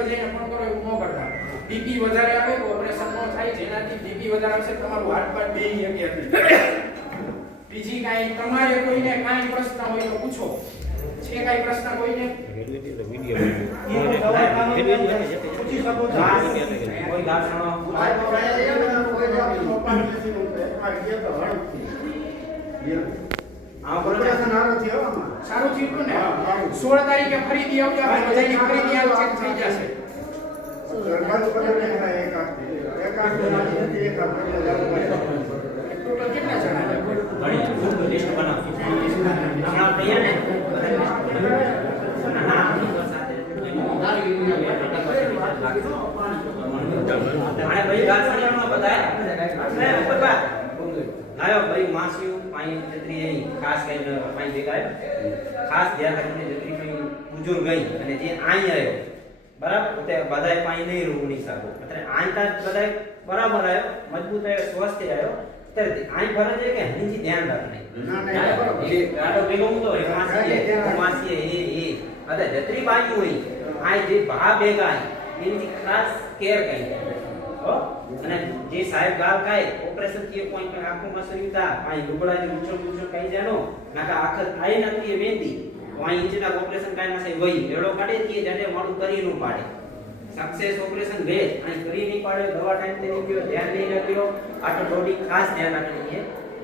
બજાઈને phone કરો એવું ન કરતા બીપી વધારે આવે તો ઓપરેશન ન થાય જેનાથી બીપી વધારે આવશે તમારું હાથ પર બે બીજી કાંઈ તમારે કોઈને કાંઈ પ્રશ્ન હોય તો પૂછો છે કાંઈ પ્રશ્ન કોઈને કોઈ લાક્ષણો આમાં સારું થયું ને સોળ તારીખે ફરીથી આવજો આપણે ચેક થઈ જશે ઘરબાજુ લાયો ભાઈ માસીઓ પાણી જત્રી અહીં ખાસ કરીને પાણી ભેગા ખાસ ધ્યાન રાખીને જત્રી પાણી બુજુર્ગ ગઈ અને જે અહીં આવ્યો બરાબર? તે બધાય પાણી નહીં રૂ ની સાકો એટલે આઈ તા બધાય બરાબર આવ્યો મજબૂત આવ્યો સ્વસ્થ આવ્યો ત્યારે આઈ ફરજ છે કે હનીજી ધ્યાન રાખને ગાડો ભેગો મૂકો એ માસી માસી એ એ બધા જત્રી બાજુ હોય આઈ જે ભા ભેગા એની ખાસ કેર કરી. અને જે સાહેબ ગાલ કાય ઓપરેશન કે કોઈ કોઈ આખું મસરી તા આ લુગડા જે ઉછળ ઉછળ કાઈ જાનો નાકા આખર આય નથી વેંદી વાઈ ઇંચના ઓપરેશન કાઈ ના વઈ એડો કાઢે કે જાડે મોડું કરી નું પાડે. સક્સેસ ઓપરેશન ભેજ અને કરી ની પાડે, દવા ટાઈમ તે ગયો, ધ્યાન નહીં રાખ્યો આટો બોડી ખાસ ધ્યાન રાખી છે.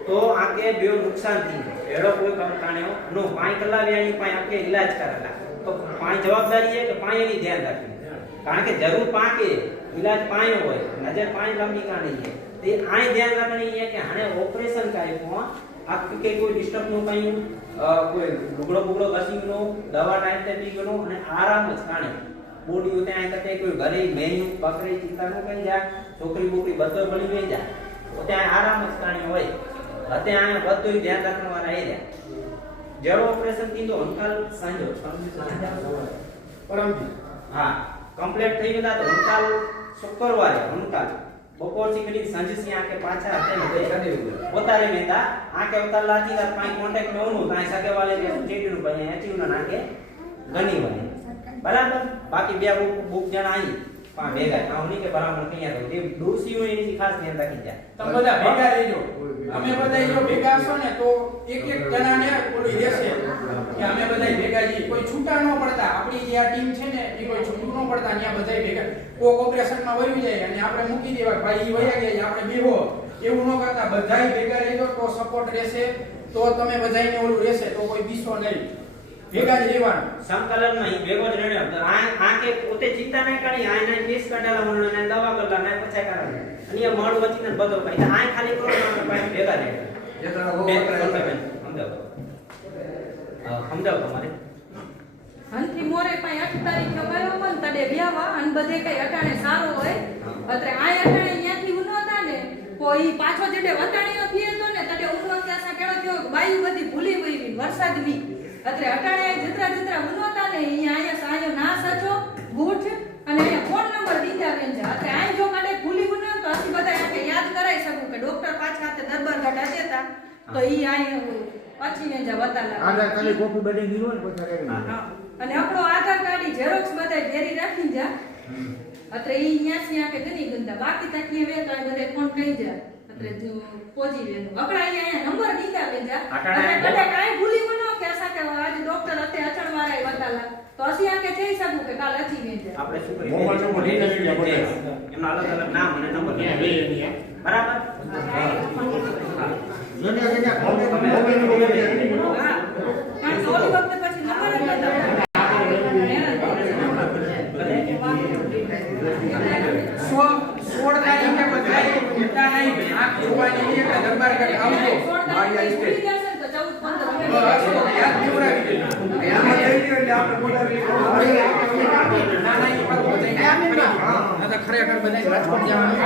તો આકે બે નુકસાન થઈ એડો કોઈ કાણ્યો નો, પાંચ કલાક એની પાંચ આકે ઈલાજ કરેલા તો પાંચ જવાબદારી છે કે પાંચ એની ધ્યાન રાખી કારણ કે જરૂર પાંકે ઈલાજ પાંચ હોય નજર પાણી લાંબી કાઢી છે. તે આય ધ્યાન રાખણી છે કે હાણે ઓપરેશન કાય કો આ કે કોઈ ડિસ્ટર્બનું કઈ કોઈ લુગડો બુગડો ઘસી નો દવા ટાઈમ તે પી ગયો અને આરામ જ કાણે બોડી ઉતે આય કરતે કોઈ ઘરે મેયું પકડી ચિંતા નો કઈ જા છોકરી બોકરી બધો ભણી ગઈ જા ઉતે આરામ જ કાણે હોય. અતે આને બધું ધ્યાન રાખવા એ જા જેરો ઓપરેશન કીધો અંકલ સાંજો પરમજી. હા કમ્પ્લીટ થઈ ગયા તો અંકાલ શુક્રવારે અંકાલ બપોરથી કરી સાંજે સી આકે પાછા હતા ને પોતારે મેતા આકે ઉતાર લાતી તાર પાઈ કોન્ટેક્ટ નો નું તાઈ સકે વાલે કે ચેટી નું પાઈ એચી નું નાકે ગની વાલે બરાબર? બાકી બે બુક જણા આવી પા ભેગા થાવ નહીં કે બરાબર કઈયા તો જે ડોસી હોય એની ખાસ ધ્યાન રાખી જા. તમે બધા ભેગા રહેજો. અમે બધા જો ભેગા છો ને તો એક એક જણાને ઓલી રહેશે. કે અમે બધા ભેગા છીએ. કોઈ છૂટા ન પડતા. આપણી જે આ ટીમ છે ને એ કોઈ છૂટું ન પડતા. ત્યાં બધા ભેગા. કોક ઓપરેશનમાં વયું જાય અને આપણે મૂકી દેવા ભાઈ ઈ વયા ગયા આપણે બેહો. એવું ન કરતા. બધાય ભેગા રહેજો તો સપોર્ટ રહેશે. તો તમે બધાયને ઓલું રહેશે. તો કોઈ બીસો નહીં. ભેગા જ રહેવાનું. સંકલનમાં ભેગો જ રહેણો તો આ આ કે પોતે ચિંતા નહીં કરી આ ના કેસ કાઢાલા મણ ને દવા કરલા ને પછી કરા અને એ મળ વચીને બધો કઈ આ ખાલી કરો ના પાસે ભેગા રહે. જે ત્રણ સમજાવો. હા, સમજાવો તમારે. હંતી મોરે પાઈ 8 તારીખ નો ગયો પણ તડે વ્યાવા અને બધે કઈ અટાણે સારો હોય. અત્રે આ અટાણે અહીંથી ઉનો હતા ને કોઈ પાછો જેડે વટાણી થીએ તો ને તડે ઉનો ત્યાસા કેળો થયો બાયું બધી ભૂલી ગઈ વરસાદ બી અત્રે અટાણે જત્રા જત્રા ઉનોતા ને અહીંયા અહીંયા સાયો ના સાચો બૂઠ અને અહીંયા ફોન નંબર દીધા બેન છે. અત્રે આય જો કાડે ભૂલી ગુનો તો આથી બધા આખે યાદ કરાઈ શકું કે ડોક્ટર પાછા હાથે દરબાર ઘટા દેતા તો ઈ આય પછી ને જા વતાલા આધાર કાર્ડ કોપી બધી નીરો ને પછી હા. હા. અને આપણો આધાર કાર્ડ ઝેરોક્સ બધા ઘેરી રાખી જા. અત્રે ઈ ન્યાસી આકે ગની ગંદા. બાકી તાકી વે તો બધે ફોન કરી જા. અત્રે જો પોજી વે અકડા અહીંયા નંબર દીધા વે જા અટાણે અને કદા કાઈ ભૂલી ગનો કે આસા કે આજ ડોક્ટર અતે અચણ વાળા વતાલા તો અસી આકે જઈ શકું કે કાલ અચી વે જા આપણે શું કરીએ મોબાઈલ નંબર લઈ લેજો આપણે. એમના અલગ અલગ નામ અને નંબર અહીંયા બે અહીંયા. બરાબર જોડ્યા જોડ્યા કોન્ટેક્ટ મોબાઈલ નંબર લઈ લેજો. હા કારણ કે ઓલી વખતે પછી નંબર જ નતા સો સોળ તારીખે બધાય એટલા નહીં આંખ જોવાની એક દરબાર ઘાટે આવજો મારી આ ભૂલી સ્ટેજ જશે ને તો ચૌદ પંદર બસ, યાદ દેવડાવી દેજો. ખરેખર બધા રાજકોટ જવાનું